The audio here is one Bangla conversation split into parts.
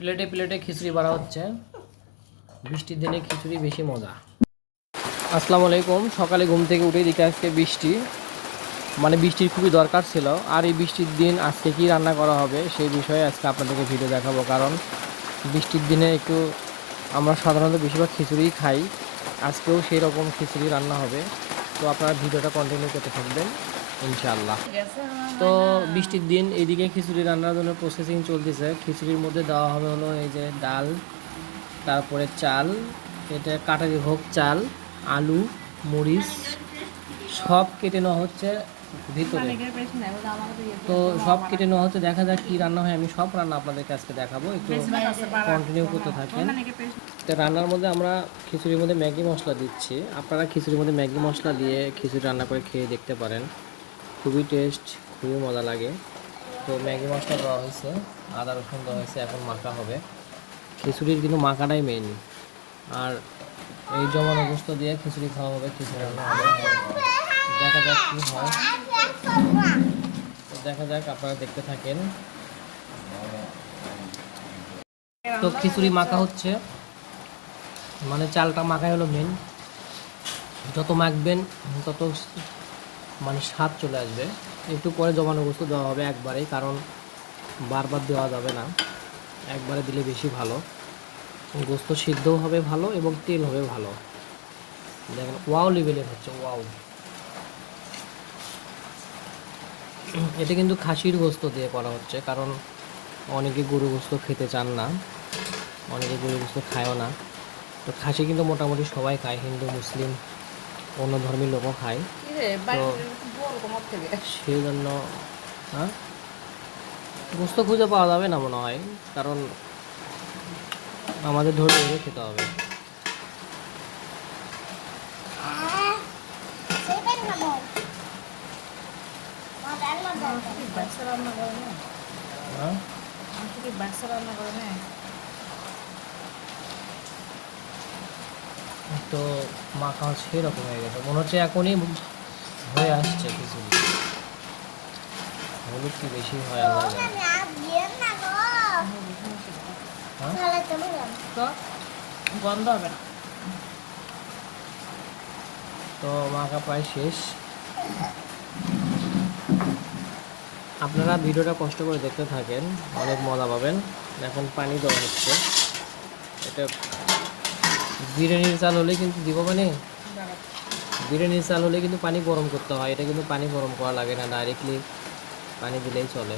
প্লেটে প্লেটে খিচুড়ি বাড়া হচ্ছে। বৃষ্টির দিনে খিচুড়ি বেশি মজা। আসসালামু আলাইকুম। সকালে ঘুম থেকে উঠে দেখে আজকে বৃষ্টি, মানে বৃষ্টির খুবই দরকার ছিল। আর এই বৃষ্টির দিন আজকে কী রান্না করা হবে সেই বিষয়ে আজকে আপনাদেরকে ভিডিও দেখাবো। কারণ বৃষ্টির দিনে একটু আমরা সাধারণত বেশিরভাগ খিচুড়িই খাই। আজকেও সেই রকম খিচুড়ি রান্না হবে। তো আপনারা ভিডিওটা কন্টিনিউ করতে থাকবেন ইনশাআল্লাহ। তো বৃষ্টির দিন এইদিকে খিচুড়ি রান্নার জন্য প্রসেসিং চলতেছে। খিচুড়ির মধ্যে দেওয়া হবে হলো এই যে ডাল, তারপরে চাল, এটা কাটারি ভোগ চাল, আলু, মরিচ সব কেটে নেওয়া হচ্ছে ভিতরে। তো সব কেটে নেওয়া হচ্ছে, দেখা যাক কী রান্না হয়। আমি সব রান্না আপনাদেরকে আজকে দেখাবো, একটু কন্টিনিউ করতে থাকেন। তো রান্নার মধ্যে আমরা খিচুড়ির মধ্যে ম্যাগি মশলা দিচ্ছি। আপনারা খিচুড়ির মধ্যে ম্যাগি মশলা দিয়ে খিচুড়ি রান্না করে খেয়ে দেখতে পারেন, খুবই টেস্ট, খুবই মজা লাগে। তো ম্যাগি মশলা দেওয়া হয়েছে, আদা রসুন দেওয়া হয়েছে, এখন মাখা হবে। খিচুড়ির কিন্তু মাখাটাই মেইন। আর এই জমানো গোস্ত দিয়ে খিচুড়ি খাওয়া হবে, খিচুড়ি রান্না হবে। দেখা যাক কী হয়। তো দেখা যাক, আপনারা দেখতে থাকেন। তো খিচুড়ি মাখা হচ্ছে, মানে চালটা মাখাই হলো মেন। যত মাখবেন তত মানে স্বাদ চলে আসবে। একটু পরে জমানো গোস্ত দেওয়া হবে একবারেই, কারণ বারবার দেওয়া যাবে না, একবারে দিলে বেশি ভালো। গোস্ত সিদ্ধও হবে ভালো এবং তেল হবে ভালো। দেখেন ওয়াও লেভেলের হচ্ছে, ওয়াও। এটা কিন্তু খাসির গোস্ত দিয়ে করা হচ্ছে, কারণ অনেকে গরু গোস্ত খেতে চান না, অনেকে গরু গোস্ত খায়ও না। তো খাসি কিন্তু মোটামুটি সবাই খায়, হিন্দু মুসলিম অন্য ধর্মের লোকও খায়। তো সেই জন্য হ্যাঁ, গোস্ত খুঁজে পাওয়া যাবে না মনে হয়, কারণ আমাদের ধরে ধরে খেতে হবে। তো মাখা সেরকম হয়ে গেছে, মনে হচ্ছে এখনই হয়ে আসছে খিচুড়ি। হলুদ কি বেশি হয় আল্লাহ জানে। গন্ধ হবে না। তো মাখা প্রায় শেষ। আপনারা ভিডিওটা কষ্ট করে দেখতে থাকেন, অনেক মজা পাবেন। এখন পানি দেওয়া হচ্ছে। এটা বিরিয়ানির চাল হলে কিন্তু দিব, মানে বিরিয়ানির চাল হলে কিন্তু পানি গরম করতে হয়। এটা কিন্তু পানি গরম করা লাগে না, ডাইরেক্টলি পানি দিলেই চলে।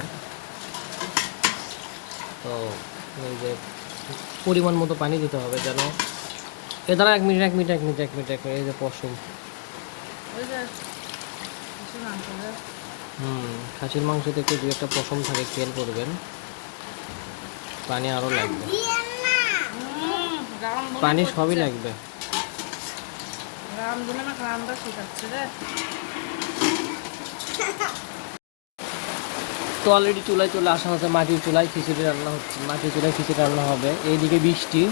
তো এই যে পরিমাণ মতো পানি দিতে হবে, যেন এ দ্বারা এক মিনিট এই যে পশম, খাসির মাংসতে একটু দু একটা পশম থাকে, খেয়াল করবেন। পানি আরও লাগবে, পানি সবই লাগবে। তো অলরেডি চুলায় চলে আসা হচ্ছে, মাটির চুলায় খিচুড়ি রান্না হচ্ছে, মাটির চুলায় খিচুড়ি রান্না হবে। এইদিকে বৃষ্টি,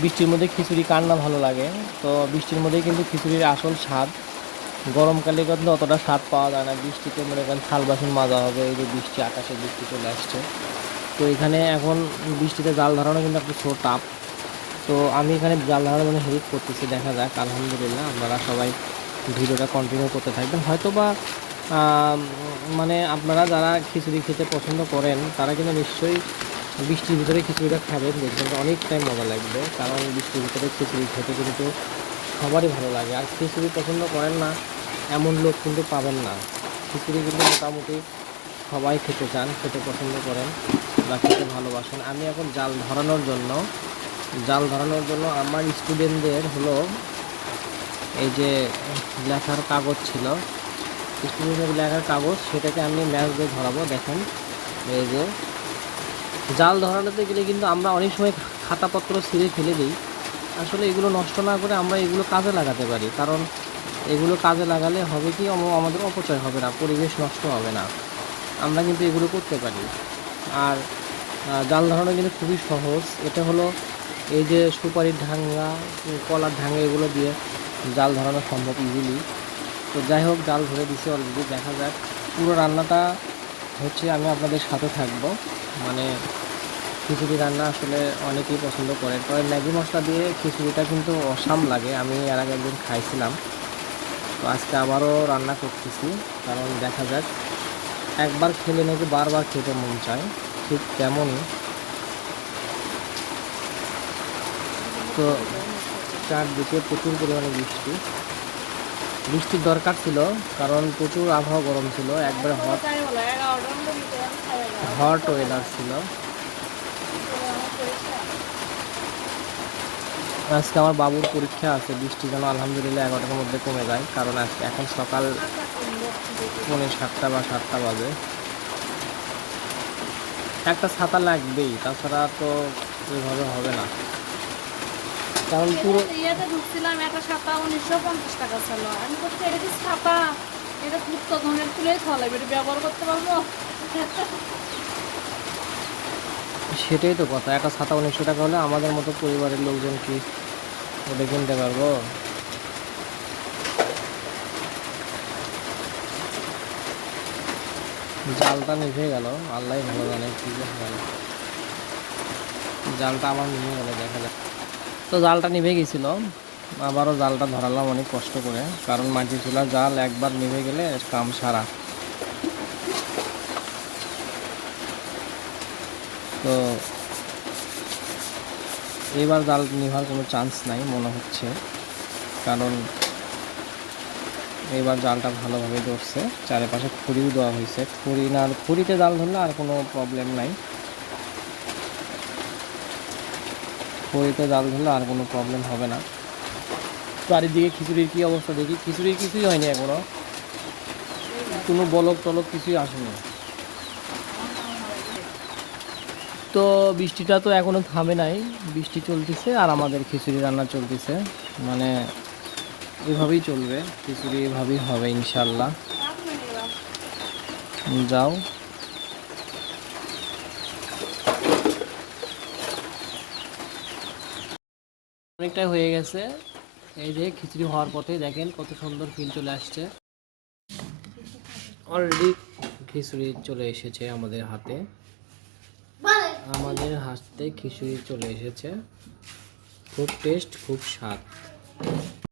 বৃষ্টির মধ্যে খিচুড়ি কার না ভালো লাগে। তো বৃষ্টির মধ্যেই কিন্তু খিচুড়ির আসল স্বাদ। গরমকালে কিন্তু অতটা স্বাদ পাওয়া যায় না। বৃষ্টিতে মনে করেন থাল বাসন মাজা হবে। এই যে বৃষ্টি, আকাশে বৃষ্টি চলে আসছে। তো এখানে এখন বৃষ্টিতে জাল ধরানো কিন্তু একটু ছোট টাপ। তো আমি এখানে জাল ধরানোর জন্য হেল্প করতেছি। দেখা যাক, আলহামদুলিল্লাহ। আপনারা সবাই ভিডিওটা কন্টিনিউ করতে থাকবেন। হয়তো বা মানে আপনারা যারা খিচুড়ি খেতে পছন্দ করেন তারা কিন্তু নিশ্চয়ই বৃষ্টির ভিতরে খিচুড়িটা খাবেন, দেখবেন অনেকটাই মজা লাগবে। কারণ বৃষ্টির ভিতরে খিচুড়ি খেতে কিন্তু সবারই ভালো লাগে। আর খিচুড়ি পছন্দ করেন না এমন লোক কিন্তু পাবেন না। খিচুড়ি কিন্তু মোটামুটি সবাই খেতে চান, খেতে পছন্দ করেন বা খেতে ভালোবাসেন। আমি এখন জাল ধরানোর জন্য আমার স্টুডেন্টদের হলো এই যে লেখার কাগজ ছিল, স্টুডেন্টের লেখার কাগজ, সেটাকে আমি ম্যাচ দিয়ে ধরাবো। দেখেন এই যে জাল ধরানোতে গেলে কিন্তু আমরা অনেক সময় খাতাপত্র ছিঁড়ে ফেলে দিই। আসলে এগুলো নষ্ট না করে আমরা এগুলো কাজে লাগাতে পারি। কারণ এগুলো কাজে লাগালে হবে কি, আমাদের অপচয় হবে না, পরিবেশ নষ্ট হবে না। আমরা কিন্তু এগুলো করতে পারি। আর জাল ধরানো কিন্তু খুবই সহজ। এটা হলো এই যে সুপারির ঢাঙ্গা, কলার ঢাঙ্গা, এগুলো দিয়ে জাল ধরানো সম্ভব ইজিলি। তো যাই হোক, জাল ধরে দিছি অলরেডি। দেখা যাক পুরো রান্নাটা হচ্ছে, আমি আপনাদের সাথে থাকবো। মানে খিচুড়ি রান্না আসলে অনেকেই পছন্দ করে, তবে ম্যাগি মশলা দিয়ে খিচুড়িটা কিন্তু অসাম লাগে। আমি এর আগে একদিন খাইছিলাম, তো আজকে আবারও রান্না করতেছি, কারণ দেখা যাক, একবার খেলে নাকি বারবার খেতে মন চায়, ঠিক তেমনই। তো চারদিকে প্রচুর পরিমাণে বৃষ্টির দরকার ছিল, কারণ প্রচুর আবহাওয়া গরম ছিল, একবারে হট ওয়েদার ছিল। আজকে আমার বাবুর পরীক্ষা আছে, বৃষ্টি যেন আলহামদুলিল্লাহ 11টার মধ্যে কমে যায়, কারণ আজকে এখন সকাল 7:30 বা 7টা বাজে। একটা ছাতা লাগবেই, তাছাড়া তো ওইভাবে হবে না, কারণ পুরো ইয়েতে ঢুকছিলাম, একটা ছাতা 1950 টাকা ছিল। আমি বলছি এটা কি ছাতা, এটা পুত্ত ধনের তুলেই খাওয়া লাগবে, এটা ব্যবহার করতে পারবো? সেটাই তো কথা, একটা ছাতা 1900 টাকা হলে আমাদের মতো পরিবারের লোকজন কি ওটা কিনতে পারবো? জালটা নিভে গেল, আল্লাহ ভালো জানে কি যে হয়। জালটা আমার নিভে গেল, দেখা যাক। তো জালটা নিভে গেছিল, আবারও জালটা ধরালাম অনেক কষ্ট করে, কারণ মাটির চুলার জাল একবার নিভে গেলে কাম সারা। তো এবার জাল নিভার কোনো চান্স নাই মনে হচ্ছে, কারণ এবার জালটা ভালোভাবে ধরছে, চারিপাশে খড়িও দেওয়া হয়েছে। খড়িতে জাল ধরলে আর কোনো প্রবলেম নাই, খড়িতে জাল ধরলে আর কোনো প্রবলেম হবে না। চারিদিকে খিচুড়ির কী অবস্থা দেখি, খিচুড়ির কিছুই হয়নি এখনো, কোনো বলক টলক কিছুই আসেনি। তো বৃষ্টিটা তো এখনো থামে নাই, বৃষ্টি চলতেছে আর আমাদের খিচুড়ি রান্না চলতেছে, মানে এভাবেই চলবে, খিচুড়ি এভাবেই হবে ইনশাল্লাহ। যাও, অনেকটাই হয়ে গেছে, এই যে খিচুড়ি হওয়ার পথে দেখেন কত সুন্দর ফিল চলে আসছে। অলরেডি খিচুড়ি চলে এসেছে আমাদের হাতে, খিচুড়ি চলে এসেছে। খুব টেস্ট, খুব স্বাদ।